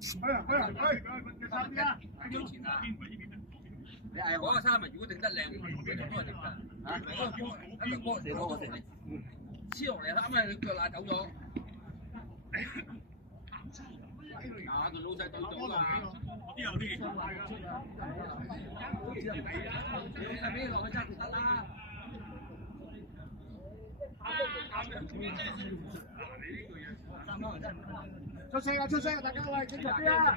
你嗌我嗰衫咪如果頂得靚，邊個定得嚇？嗰個波一個波射波射你，黐落嚟啱啱你腳賴走咗。啊！佢老細對咗啦，啲有啲。老細俾你落去揸就得啦。出聲啊！出聲啊！大家喂，正常啲啊！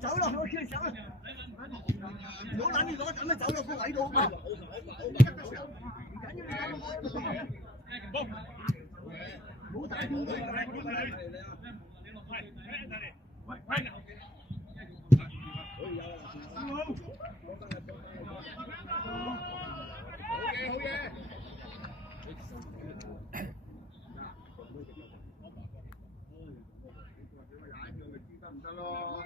走咯，我叫你走啦！唔好諗住攞咁樣走落個位度啊嘛！唔緊要，你走落去。唔好大風佢。好嘢！得唔得咯？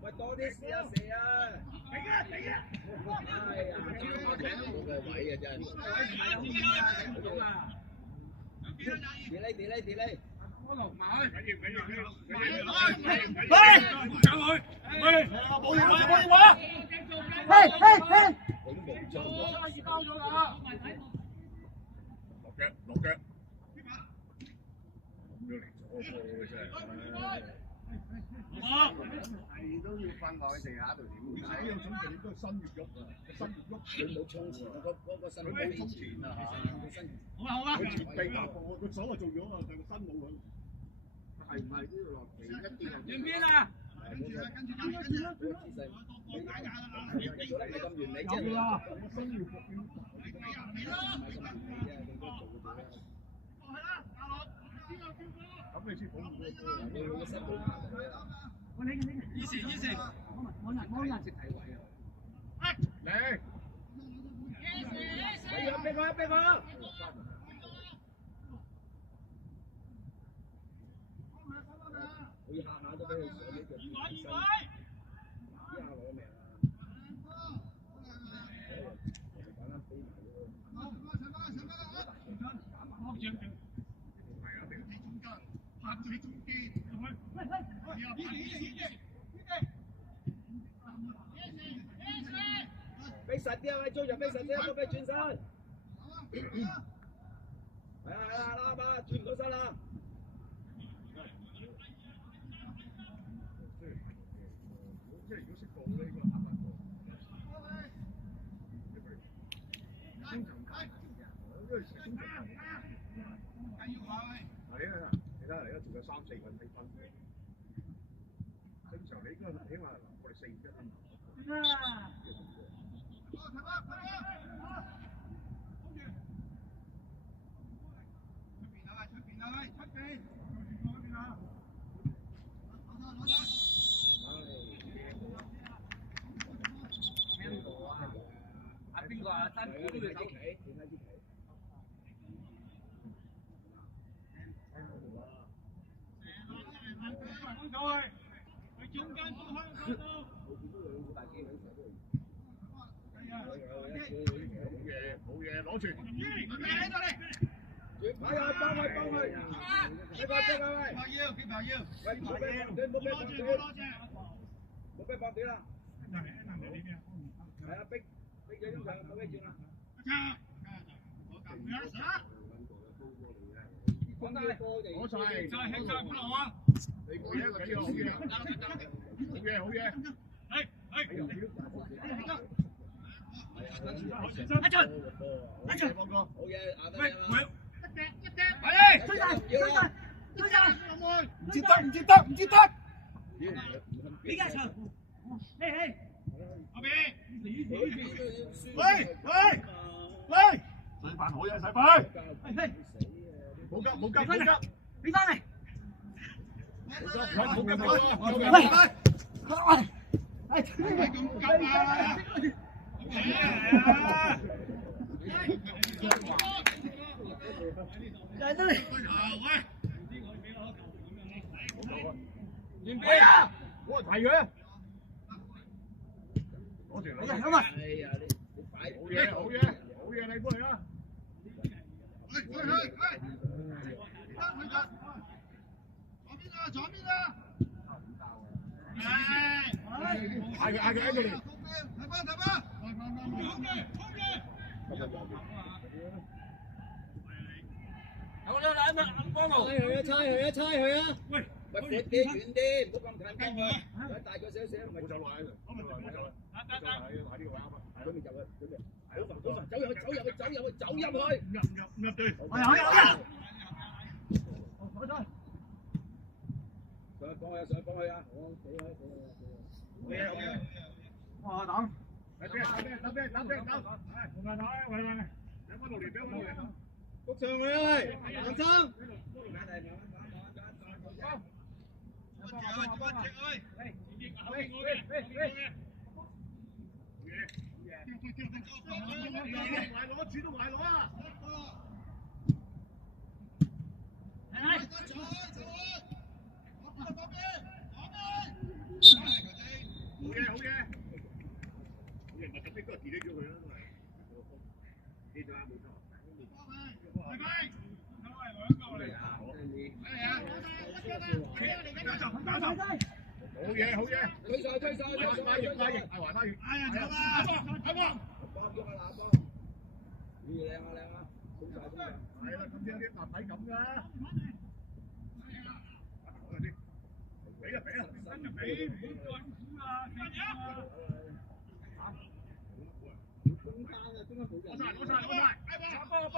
喂，多啲試下射啊！頂啊！頂啊！哎呀，冇個位啊真係。delay。波落埋去。緊要。喂！走佢！喂！冇電話！嘿！已包咗啦！落腳。咁樣嚟左波真係。係都要瞓落去地下度點？呢樣準備你都身越喐啊，身越喐，你冇衝前啊，嗰個身冇衝前啊嚇，好啊！佢前臂打過，個手啊做咗啊，但係個身冇佢。係唔係都要落地一跌落？轉邊啊？跟住啦！我打架啦！你做得唔係咁完美啫。有啦，我身要服要。嚟啦！唔係咁完美啫，你都做嘅啫。係啦，大佬，邊個叫佢？咁你先保護到佢，你個身冇行佢啊！依時，冇人識睇位啊！嚟，俾佢！我要下都俾佢上呢個身，依下攞命啊！等間飛埋咗。係啊，俾佢睇中間，拍住喺中間。俾實啲啊！喂，中人俾實啲啊！唔好俾轉身。係啦，啱啊！轉唔到身啦。即係如果識放呢個黑白波，中場卡因為中場係啊，你睇而家仲有3、4個積分。正常你應該起碼我哋4-1啊。邊個啊？山股都要走。冇嘢，攞住。睇下幫佢，你快啲喂！喂，冇俾放短啦。係啊，逼咗中場，冇咩轉啦。攞晒，你冇嘢，好嘢。唔接得！你家場，嘿，阿邊，喂，洗飯好嘢，洗飯。冇急，你翻嚟，冇急，嚟得嚟，完備啊！我提佢，攞住，咁啊，好嘢，你過嚟啦！左邊啊！嗌佢嚟。有你嚟咩？幫路。猜佢啊！喂，闊啲遠啲，唔好咁近幫佢，大個少少，咪冇走落嚟，冇走落嚟，喺呢個位啱啊！準備走入去，入對，我有，上去啊！我等，等，俾我落嚟，谷上去啦，黃生。攞錢都埋攞啊！好嘢！咪特別都係 delete 咗佢啦，都係。記咗啊，冇錯。好嘢！推晒，拉翼，阿華拉翼。哎呀，走啦！靚啊！係啦，今次有啲立體感㗎。俾啦！攞晒！幫！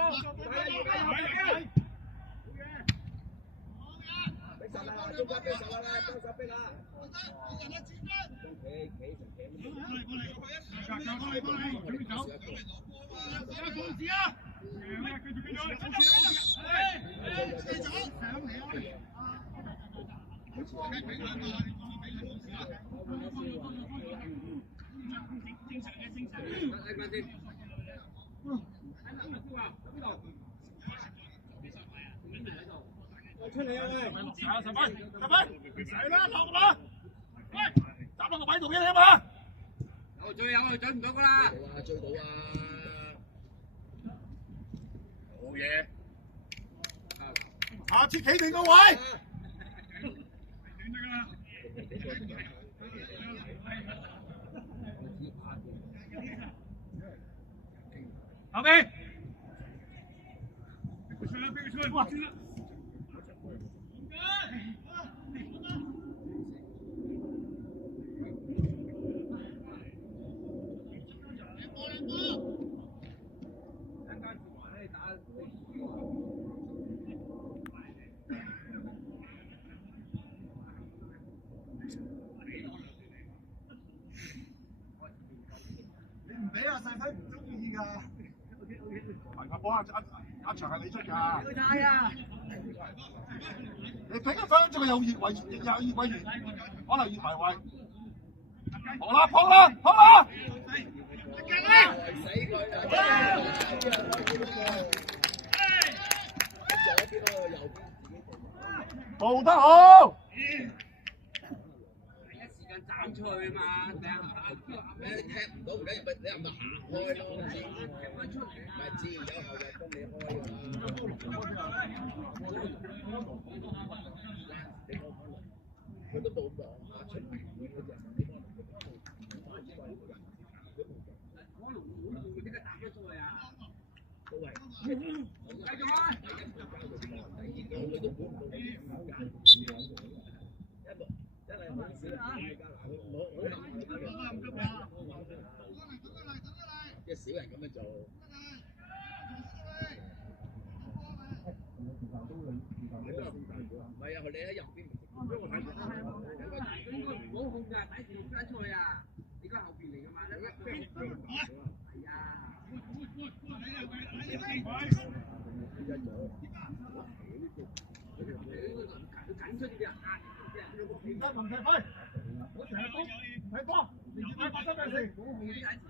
俾實啦，中間俾實啦，幫手逼啦。出嚟啊！喂，10分，係啦，落啦！喂，站落個位度嘅你嘛？有追唔到噶啦！追到啊！好嘢！下次企定個位。後邊，哇！俾啊，細仔唔中意㗎。係個波一場係你出㗎。佢睇啊！你俾個分，仲有熱位，可能熱埋位。好啦！死佢啦！做得好！出去嘛，你踢唔到唔緊要，你係咪行開咯？踢翻出嚟。咪自然有後衞幫你開㗎嘛。佢都冇望下出面嗰隻。都係。即係少人咁樣做。唔係啊，你喺入邊。應該唔好控㗎，睇住翻出去啊！你而家後邊嚟㗎嘛？係啊。緊出啲啊！唔得唔使開，我成日都睇波，你發生咩事？唔好控啲喺度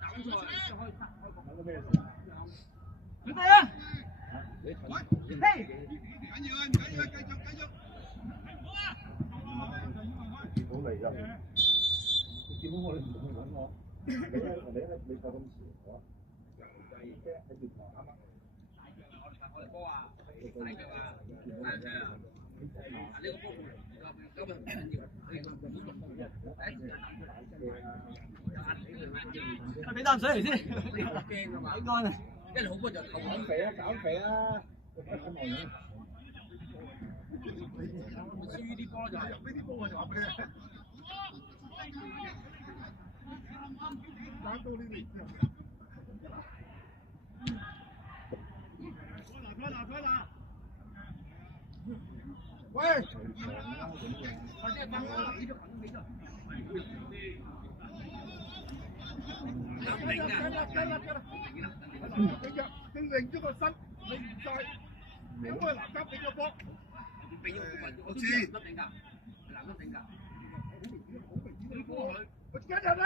搞錯啊！開有咩事？準備啊！嘿，緊要啊！唔緊要，繼續。見到你啊！見到我哋唔同佢揾我，你夠咁遲，我又計啫喺電台啱啱。我哋波啊！大腳啊！大腳啊！呢個波根本唔緊要，俾啖水嚟先。驚㗎嘛？應該啊。一路好波就頭減肥啊！減肥啊！輸啲波就係呢啲波我就話俾你聽，打到呢啲。喂！或者放我呢度肯定就肯定啊！你擰咗個身，你唔晒，你應該係南監俾個波。俾咗我知，得頂㗎，難得頂㗎。我跟人啊！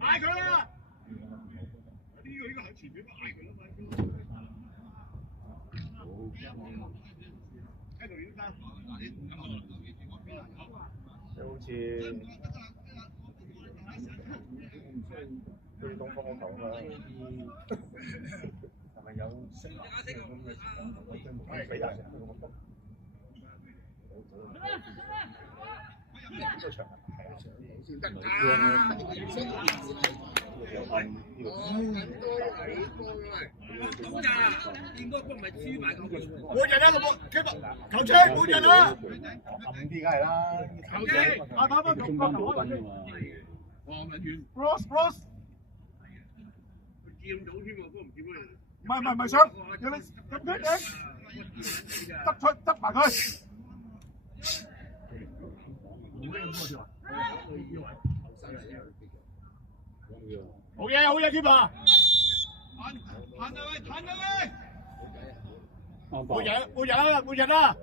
嗌佢啦！呢個喺前面嗌佢啦嘛。喺度影單。好似對東方嗰頭啊，係咪有升咁嘅時候？我真係俾大人嗰個波。呢個場係啊，先得啊！咁咋？應該唔係輸埋咁嘅。冇人啊！個波，球車冇人啊！暗啲梗係啦，球車，打翻中國球開。Cross，見到添喎，都唔見到人。唔係想，有你咁叻嘅，執埋佢。好嘢，keeper！冇人啊！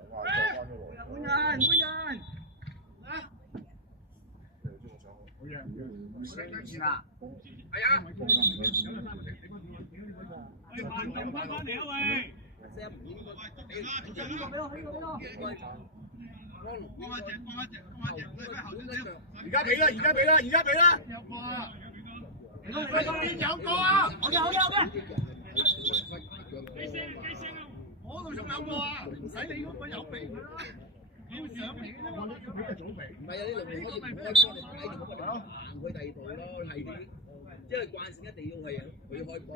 而家俾啦，而家俾啦，而家俾啦！邊有個啊？好嘅好嘅好嘅。我度仲有個啊，唔使你嗰個有俾佢啦。要上嚟㗎嘛，你俾就早俾。唔係啊，呢度可以唔開幫你擺住，我幫你行去第二度咯，係啲，即係慣性一定要係佢開波。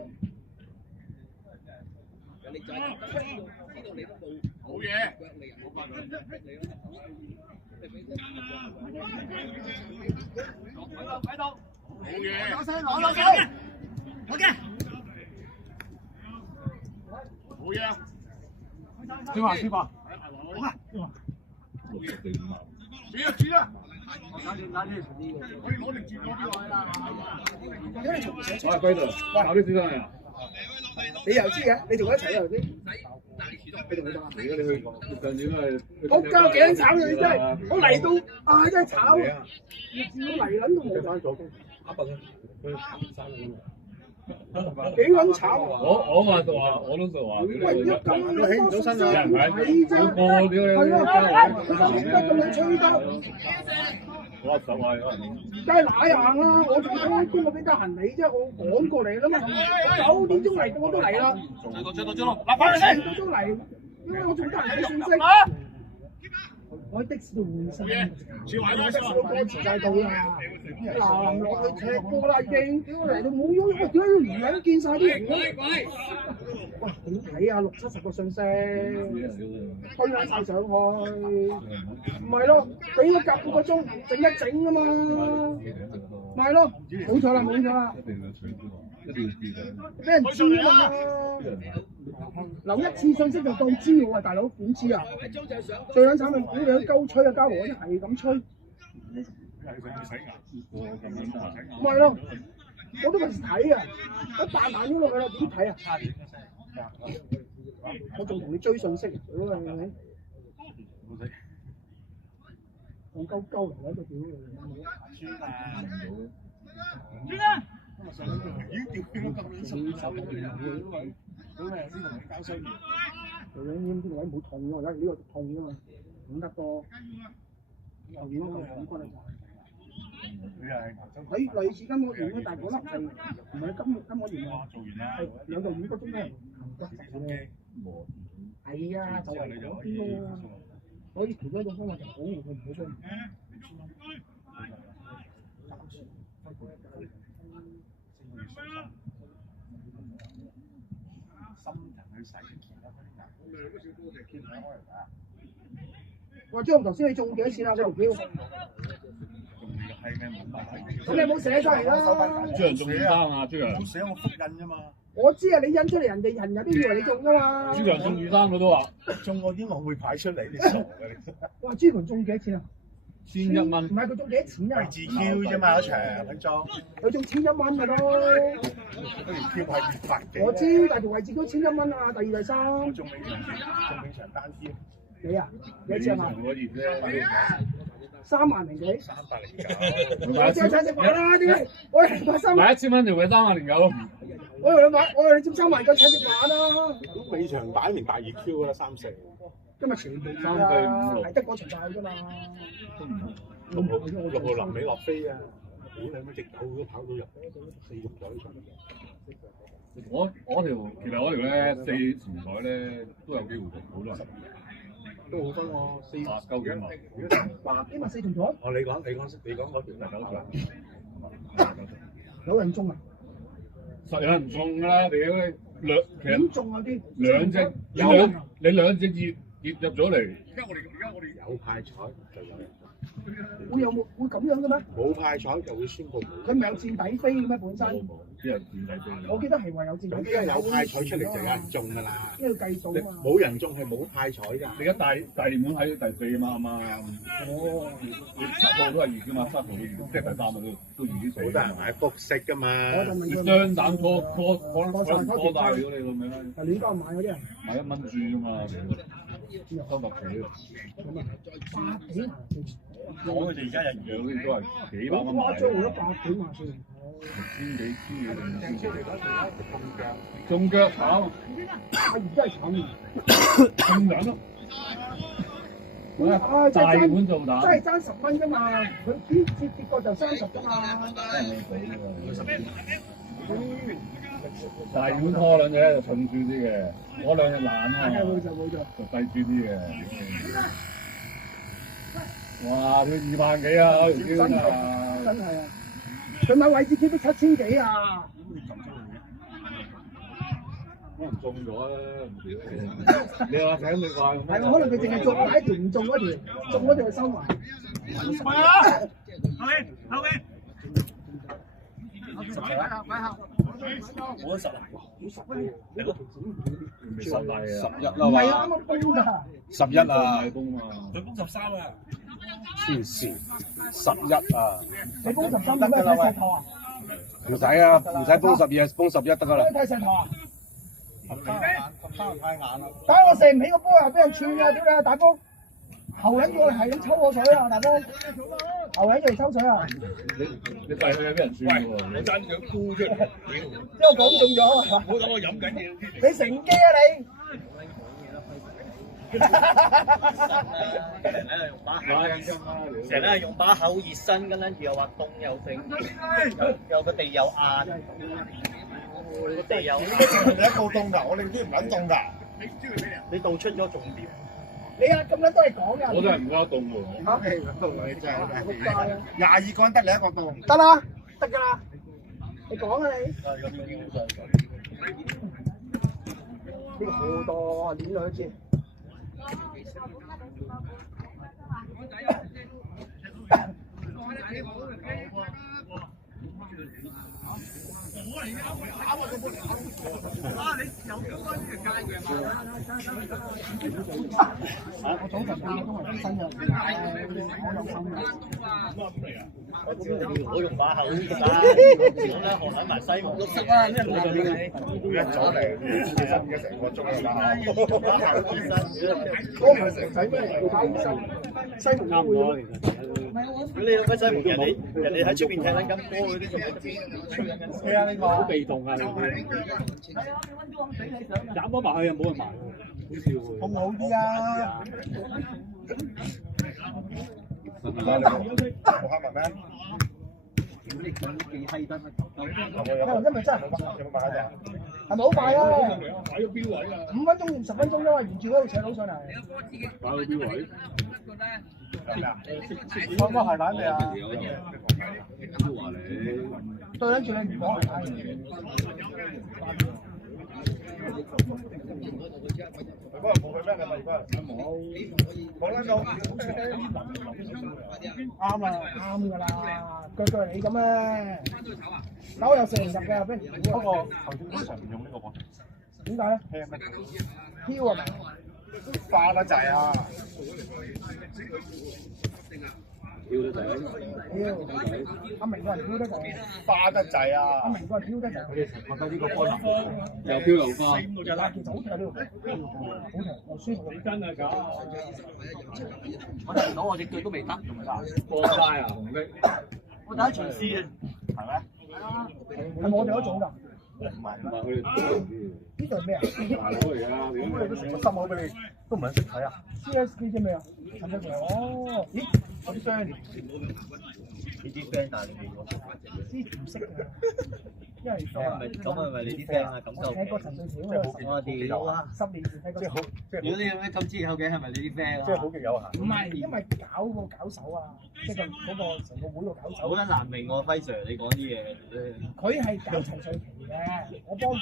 人哋就係知道你都冇冇嘢，腳力，冇辦法你咯。喺度。冇嘢。攞聲攞聲。好嘅。冇嘢啊！先話先話。好啊！轉啊轉啊！可以攞定轉咗邊個？喂，飛度，喂，考啲先生啊！你又知嘅，你同佢一齊又知。而家你去上年係我交幾撚炒嘅，你真係，我嚟到啊真係炒啊！我嚟撚都冇賺咗，幾撚炒啊！我話就話，我都就話，喂，而家咁撚起唔到身啊！係啫，個屌你，係咯，咁樣吹得。我手啊，可能梗係奶硬啦！我仲開工，我邊得閒你啫？我趕過嚟啦嘛，9點鐘嚟我都嚟啦，追到，立翻10個鐘嚟，因為我仲得閒睇信息。我喺的士度換衫，的士個歌詞就到啦，嗱落去踢波啦已經，屌嚟到冇喐，點解要連人見晒啲人咧？哇！點睇啊？60、70個信息，推撚晒上去，唔係咯？俾個夾半個鐘整一整啊嘛，咪係咯？冇錯啦，冇錯啦，俾人知啊嘛！留一次信息就當知喎，大佬點知啊？最撚慘咪屌你鳩吹啊！家和嗰啲係咁吹，唔係咯？我都平時睇啊，一彈彈咗落去啦，點睇啊？我仲同你追信息，屌你係咪？戇鳩鳩嚟喺度屌你！轉啊！已經掉咗咁撚手手嚟啦！咁咪先同你交衰嘢。佢呢啲位冇痛㗎，而家呢個痛㗎嘛，唔得多。後面嗰個係咁關佢類似筋膜炎嘅，但係嗰粒係唔係筋膜炎啊？係兩度5個鐘頭頭骨折咧。係啊，就係嗰啲咯。所以其中一種方法就保護佢唔好傷。哇！張頭先你中幾多錢啊？嗰條票？咁你冇寫出嚟啦！朱人中2-3啊，朱人。冇寫我複印啫嘛。我知啊，你印出嚟，人哋都以為你中噶嘛。朱人中2-3佢都話。中嗰啲我會派出嚟，你傻嘅你。哇！朱盤中幾多錢啊？1100蚊。唔係佢中幾多錢啊？位置 Q 啫嘛，一場佢裝。佢中1100蚊㗎咯。嗰條 Q 係200幾。我知，但係條位置都1100蚊啊，第2、第3。我中尾場單 Q。你啊？幾錢啊？3萬零幾？309。我即係請食飯啦，點解？我係買3萬。買1000蚊條位309。我以為你接3萬9請食飯啦。咁尾場擺明大2 Q 啦，3-4。今日全部3、4、5、6，係得嗰場大啫嘛。6號臨尾落飛啊！屌你乜隻狗都跑到入4個袋場。我條其實我條咧4前台咧都有機會做好多人。都好分喎，4究竟啊？8幾萬4重台？哦，你講嗰條第9場。有人中啊？實有人中㗎啦，屌你點中啊啲？兩隻你兩隻熱入咗嚟。而家我哋有派彩就有人。會咁樣嘅咩？冇派彩就會宣佈。佢唔係有墊底飛嘅咩？本身啲人墊底飛。我記得係話有墊底飛。咁有派彩出嚟就有人中㗎啦。因為計數啊嘛。冇人中係冇派彩㗎。而家大熱門喺第4啊嘛，哦。你7號都係熱㗎嘛，7號都熱，即係第3號都熱啲死。好多人買複式㗎嘛。你雙膽拖大咗你咁樣啦。係亂交買嗰啲人。買1蚊注㗎嘛，收10幾。咁啊，8幾？講佢哋而家人養嗰啲都係幾百蚊買誇張，100幾萬算。 千幾支嘅。中腳炒，而家係炒麵。咁樣咯。大碗做蛋，真係爭10蚊啫嘛，佢跌過就30啫嘛。大碗拖兩隻就重住啲嘅，嗰兩隻懶啊，就低住啲嘅。哇！佢2萬幾啊，條腰啊！真係啊！佢買位置 keep 都7000幾啊！可能中咗啦，你話請你話係喎，可能佢淨係中買一條唔中嗰條，中嗰條就收埋。係啊，後邊。冇得10啦，十例啊，唔係啊，啱啱煲㗎。11啊，工啊，佢幫13啊，黐線，11啊，你煲13有咩睇石頭啊？唔使啊，唔使煲12啊，煲11得㗎啦。睇石頭啊？太硬啦！打我射唔起個波啊！俾人串啊！屌你啊，大波！後撚要係咁抽我水啊，大波！後撚要嚟抽水啊！你閉佢有俾人轉喎，我爭咗沽出嚟，因為我講中咗啊！唔好等我飲緊嘢先。你乘機啊你！成日用把口熱身，跟住又話凍又剩，又個地又硬，個地又。你一度凍㗎，我哋啲唔撚凍㗎。你道出咗重點。你啊咁樣都係講㗎。我真係唔覺得凍喎。22個人得你一個凍。得啦，得㗎啦。你講啊你。呢個好多，攣兩次。我早晨都係新嘅，我有心嘅。我用把口熱身，我咧學緊埋西木綠色啊，咩唔係你？一咗嚟，起身嘅成個鐘啦。我唔係成仔咩？打醫生，西門啱咗。你有乜西門？人哋喺出邊踢緊波嗰啲仲係啊！呢個好被動啊！你斬咗埋去又冇人埋喎，好笑喎！咁好啲啊！冇黑文咩？因為真係係咪好快啊？擺咗標位啊5分鐘、10分鐘啫嘛，沿住嗰度扯到上嚟。擺咗標位。我係揀你啊！對緊住你唔講係揀你。嗰日冇去咩㗎嘛？冇撚到。啱啦，啱㗎啦，句係你咁咩？狗有40嘅，俾人估啊！不過頭先通常唔用呢個喎。點解咧？飄啊嘛！化得滯啊！飄得滯，阿明個人飄得滯，化得滯啊！阿明個人飄得滯。佢哋覺得呢個波又飄又花。但係其實好睇呢度，好睇又舒服。真係假？我睇唔到，我隻腳都未得，仲唔得？波街啊，紅色。我第一場試啊，係咩？係我哋嗰組㗎。唔係佢哋呢度係咩啊？大佬嚟㗎，咁你都成個心口俾你，都唔係識睇啊！ CSK 啫咩啊？係咪佢？哦，咦，我啲 friend，呢啲 friend 但係你未講。知唔識㗎？因為咁係咪你啲 friend 啊？感受。我睇過陳瑞小我屌啊！10年前睇過。即係好，即係如果你有咩咁知後嘅係咪你啲 friend 啊？即係好極有限。唔係，因為搞手啊，即係嗰個成個會度搞手。好得難明喎，輝 Sir 你講啲嘢。佢係搞陳瑞琪嘅，我幫佢。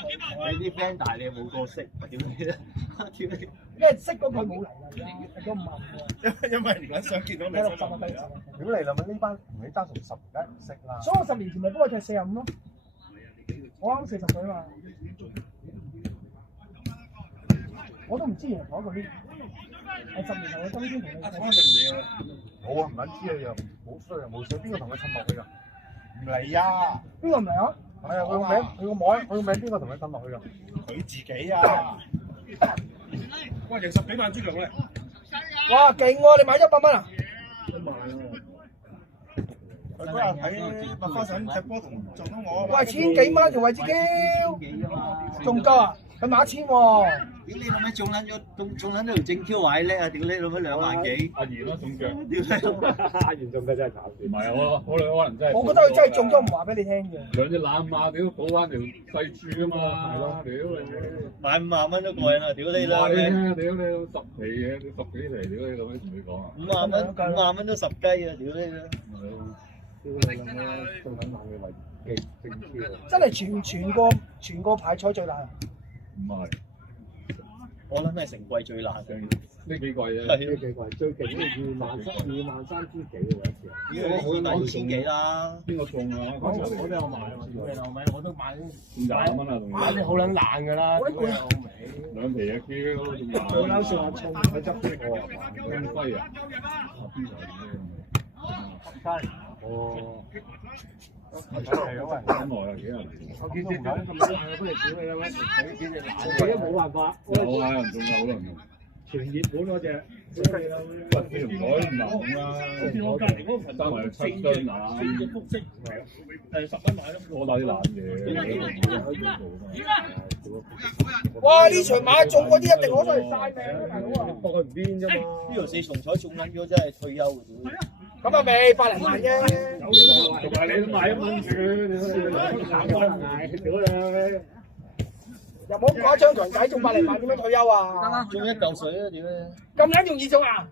你啲 friend 但係你有冇個識？屌你啦！屌你！因為識嗰個冇嚟啦，而家咗5萬喎。因為唔想見到你。60啊，低咗。屌你啦！咪呢班同你爭成10年，梗係唔識啦。所以我10年前咪幫佢踢45咯。我啱40歲嘛，我都唔知原來同一個呢。我10年後我今天同你講。冇啊，唔撚知啊又，好衰啊，冇水，邊個同佢侵落去㗎？唔嚟啊！邊個唔嚟啊？係啊，佢個名，邊個同佢侵落去㗎？佢自己啊！哇，贏10幾萬之強咧！哇，勁喎！你買100蚊啊？1萬啊！嗰日喺麥花臣踢波同撞到我。喂，千幾蚊條位置機，仲夠啊？佢買1000喎。屌你老味中撚咗條正 Q 位叻啊！屌你老味2萬幾。阿賢咯中腳。屌你！阿賢中嘅真係搞掂。唔係啊，我可能真係。我覺得佢真係中咗，唔話俾你聽嘅。兩隻攬馬屌補翻條細柱啊嘛，係咯，屌你！買5萬蚊都過癮啦！屌你老味。屌你10皮嘅，你10幾皮，屌你老味同你講啊！5萬蚊都10雞啊！屌你啦！真係全個牌賽最難。唔係，我諗係成季最難嘅。呢幾季啊？呢幾季最勁2萬3千幾喎一次。我買2000幾啦。邊個中啊？我都有買喎，屌你老味，我都買。20蚊啊，仲買啲好撚爛㗎啦，屌你老味。2皮嘅 Q 咯，仲難。最嬲笑阿聰佢執啲我。咁輝啊？邊台咩？哦。係啊喂，好耐啊，幾廿年。我見隻狗咁爛嘅，不如屌你啦喂！幾隻爛，佢都冇辦法。有啊，人中有好多人用。全熱門嗰隻，屌你啦！喂，條海唔難啦。我隔離嗰個收埋7張啊。4隻複式，係10蚊買咯。我打啲爛嘢。哇！呢場馬中嗰啲一定攞出嚟晒命啊，大佬啊！搏佢唔邊啫嘛？呢條4重彩中撚咗真係退休嘅屌！咁啊未100零萬啫。同埋你都買1蚊住，又冇咁誇張，強仔中100零萬點樣退休啊？中1嚿水啊！屌你！咁撚容易中啊？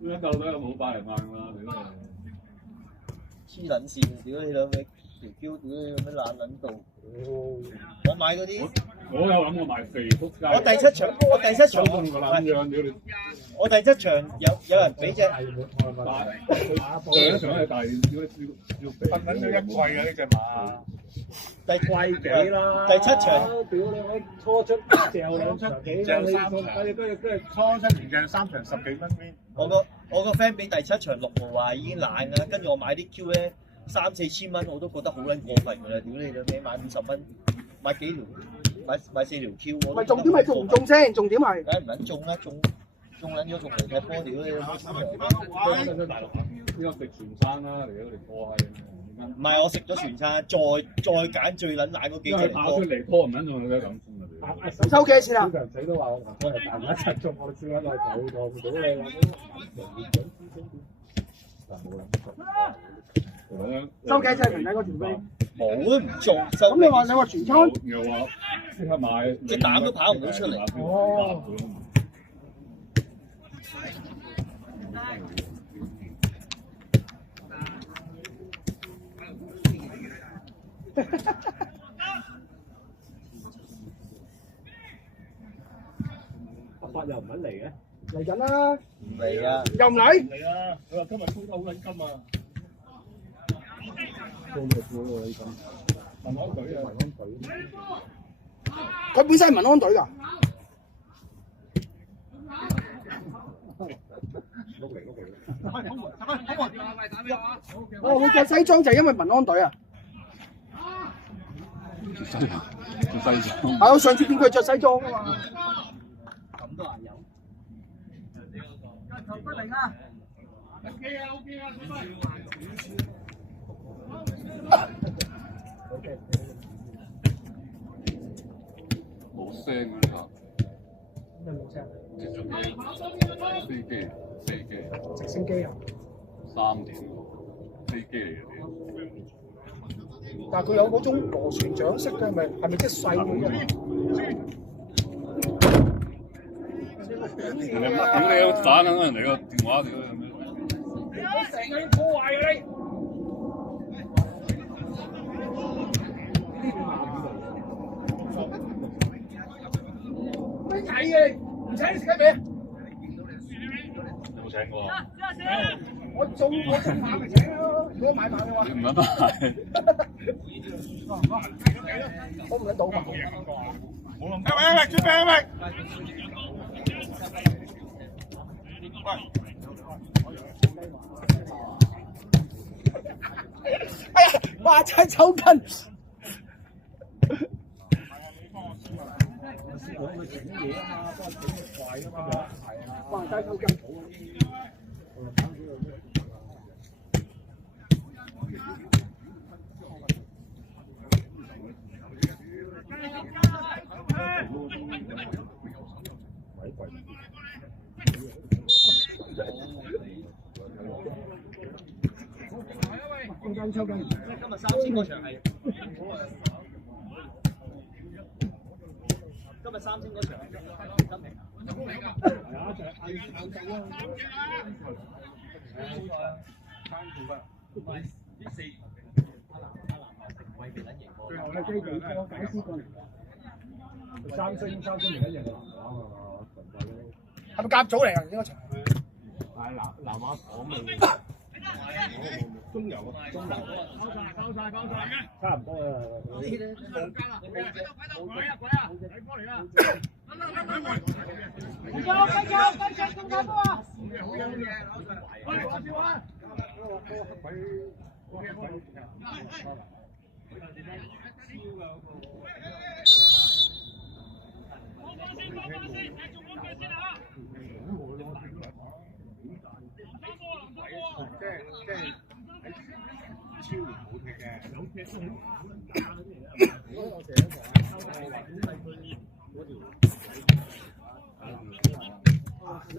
中1嚿都有冇100零萬㗎嘛？屌黐撚線！屌你老味！條 Q 屌你老味爛撚到！我買嗰啲，我有諗過買4撲街。我第7場個撚樣屌你！我第7場有人俾隻，上一場係大要分緊咗1季啊！呢隻馬第季幾啦？第7場，屌你我初出掟2場幾，跟住初出連掟3場10幾蚊邊。我個 friend 俾第7場6號話已經爛㗎，跟住我買啲 Q 咧3、4千蚊我都覺得好撚過分㗎啦！屌你老味買50蚊，買幾條買4條 Q， 咪重點係中唔中先？重點係。梗係唔撚中啦，中撚咗仲嚟踢波，屌你老味！呢個食全餐啦，嚟咗條波係。唔係我食咗全餐，再揀最撚爛嗰幾隻跑出嚟拖唔撚中，你都咁風啊！收幾多錢啊？強仔都話我同佢係大一齊中，我笑緊我頭痛，屌你老母！收幾多錢？強仔嗰條飛？冇都唔中。咁你話全餐？又話即刻買，隻膽都跑唔到出嚟。哦。阿發又唔肯嚟嘅，嚟緊啦！唔嚟啊！又唔嚟？嚟啊！佢話今日操得好撚金啊！民安隊啊！佢本身係民安隊㗎。我會着西裝就係因為民安隊啊！着西裝。係我上次見佢着西裝啊嘛。咁都係有。球不嚟啊 ！OK 啊 OK 啊，冇聲㗎。咩冇聲？飛機，直升機啊！3點飛機嚟嘅。但係佢有嗰種螺旋槳式嘅，係咪即係細嘅？屌你都打緊人哋個電話，屌你！成個破壞㗎你！咩睇嘅你？唔請你食雞髀啊？冇請過。我中馬咪請咯，如果買馬嘅話。你唔撚買？我唔撚賭馬。冇諗。喂，準備喂！哎呀，馬仔抽筋。馬仔抽筋。抽筋。今日3000個場係，今日3000個場係真平。係啊，就係晏晝啦。最後咧基地波解釋過嚟。三星唔一樣嘅南華啊，係咪甲組嚟啊？呢個場係南華港嘅，中游啊，中游包晒，差唔多啊。呢啲冇加啦，鬼啊！睇波嚟啦！繼續，仲打波啊！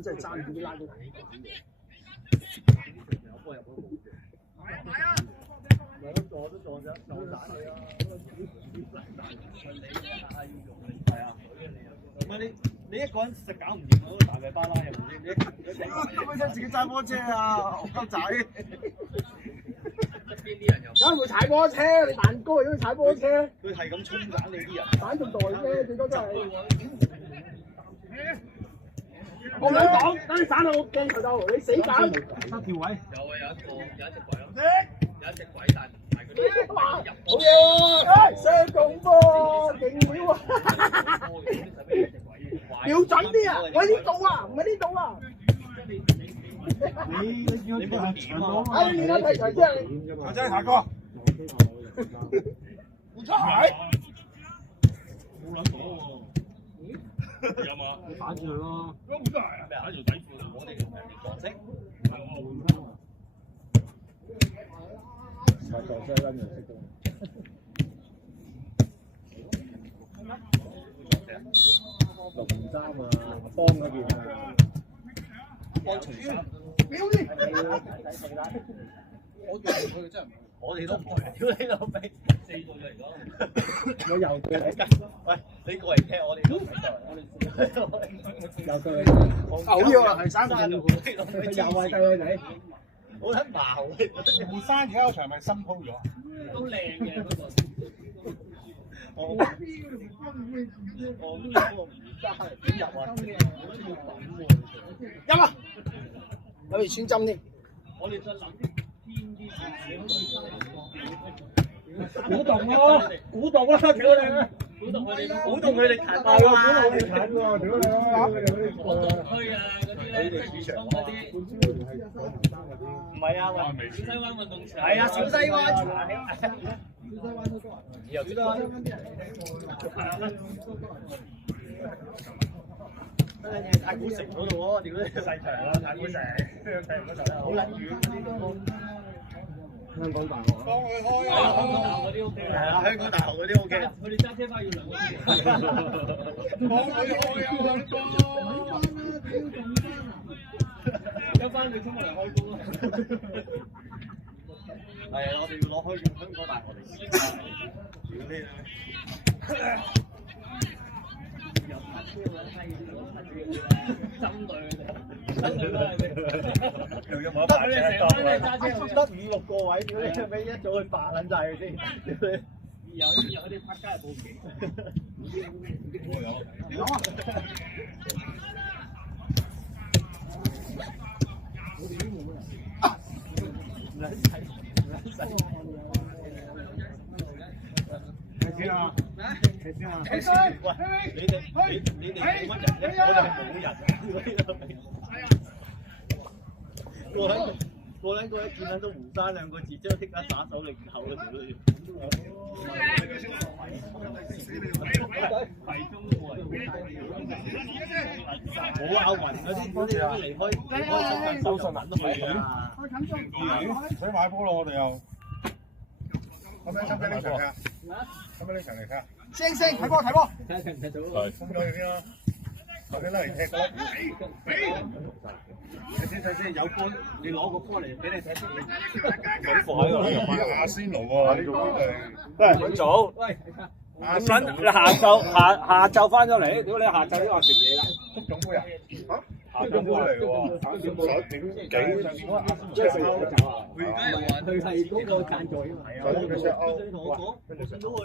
真係爭啲拉到我都撞咗打你啊！係啊，唔係你一個人實搞唔掂嗰個大米巴拉入面，你點解自己揸波車啊？戇鳩仔！梗係會踩波車，你蛋糕如果踩波車，佢係咁衝緊你啲人，反動袋啫，最多都係。我兩講，等你散到我鏡頭度，你死梗！得條位。有啊，有一隻鬼咯。有一隻鬼，但係佢哋入。好嘢喎！雙重波，勁料啊！瞄準啲啊！喂呢度啊，唔係呢度啊！你唔好行前路啊！哎，你睇睇先，頭仔下個。換出鞋。冇諗到喎。有嘛？你反住佢咯。換出鞋啊！咩啊？條底褲，我哋係黃色。係撞車跟住識到。龍衫啊，幫嗰件啊，幫除衫。屌你！我哋真係，我哋都唔係，屌你老味，4隊嚟講，我又對你跟，喂，你過嚟踢我哋都唔得，又對你，好嘢喎，係3隊，又係對你，好撚矛嘅，胡山而家個場咪新鋪咗，都靚嘅嗰個。我呢個唔得，點入啊？入啊！有條穿針添。我哋再諗啲偏啲古洞咯，古洞啦，屌你！古洞佢哋近喎，古洞佢哋近喎，屌你！古洞區啊，嗰啲咧，市場嗰啲。唔係啊，小西灣運動場。係啊，小西灣。小西灣都多啊。又幾多？太古城嗰度喎，屌你細場啊！太古城，好撚遠嗰啲都。香港大學。幫佢開啊！香港大學嗰啲 OK。係啊，香港大學嗰啲 OK。佢哋揸車翻要2個鐘。幫佢開啊！一班你衝過嚟開工啊！係啊，我哋要攞開用香港大學嚟試下。屌你啊！針對佢哋，又有冇得拍車得5、6個位，屌你俾一早去霸撚晒佢先，屌你！有啲拍街係報警。有啊！睇先啊！睇先啊！喂，你哋冇乜人啫，我哋係冇人。個撚個一見撚到胡山2個字，即刻即刻打手擰頭啦！屌你！冇拗雲嗰啲離開收信銀都可以啊！唔使買波咯，我哋又。咁樣參加呢場嘅，參加呢場嚟睇下。星睇波睇波。睇到。係。咁多嘢先啦。佢拉嚟踢㗎啦。睇先，有波你攞個波嚟俾你睇先。水貨喺度。阿仙奴喎，呢個喂，早。喂，咁撚你下晝翻咗嚟，屌你下晝都話食嘢㗎。足總杯啊？嚇？下晝杯嚟喎，11點幾？即係食酒啊！佢而家又話佢係嗰個贊助啊嘛。11點幾隻歐？同我講，我見到佢。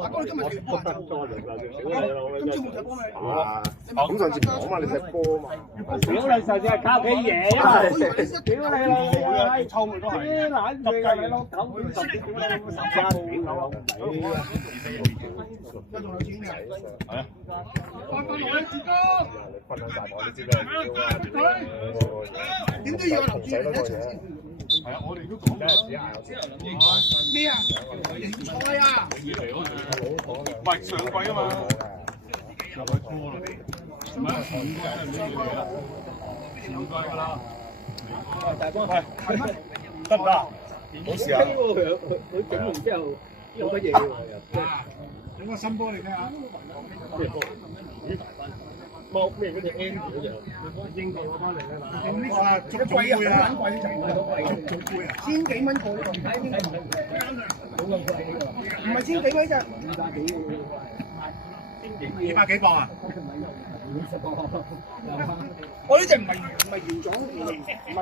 阿哥你今日踢波啊？今朝冇踢波咩？咁上次講嘛，你踢波啊嘛。屌你上次係靠企嘢啊！屌你啦！抽佢都係。撚住㗎你攞9點10點屌你13點啊！一仲有錢嘅。係啊。翻嚟啊，志哥！分享晒我都知咩料啊？點都要有留住人一齊先。係啊，我哋都講咗。咩啊？競賽啊！喂，上季啊嘛。上季拖啦你。唔係上季㗎啦。大哥，得唔得？冇事啊。佢整完之後有乜嘢喎？整個新波嚟睇下。冇咩嗰隻 M 嗰隻，英國嗰班嚟㗎嘛。哇！足總杯啊！足總杯啊！千幾蚊個呢個唔睇邊個？唔係千幾蚊啫。200幾磅啊？我呢隻唔係原種，唔係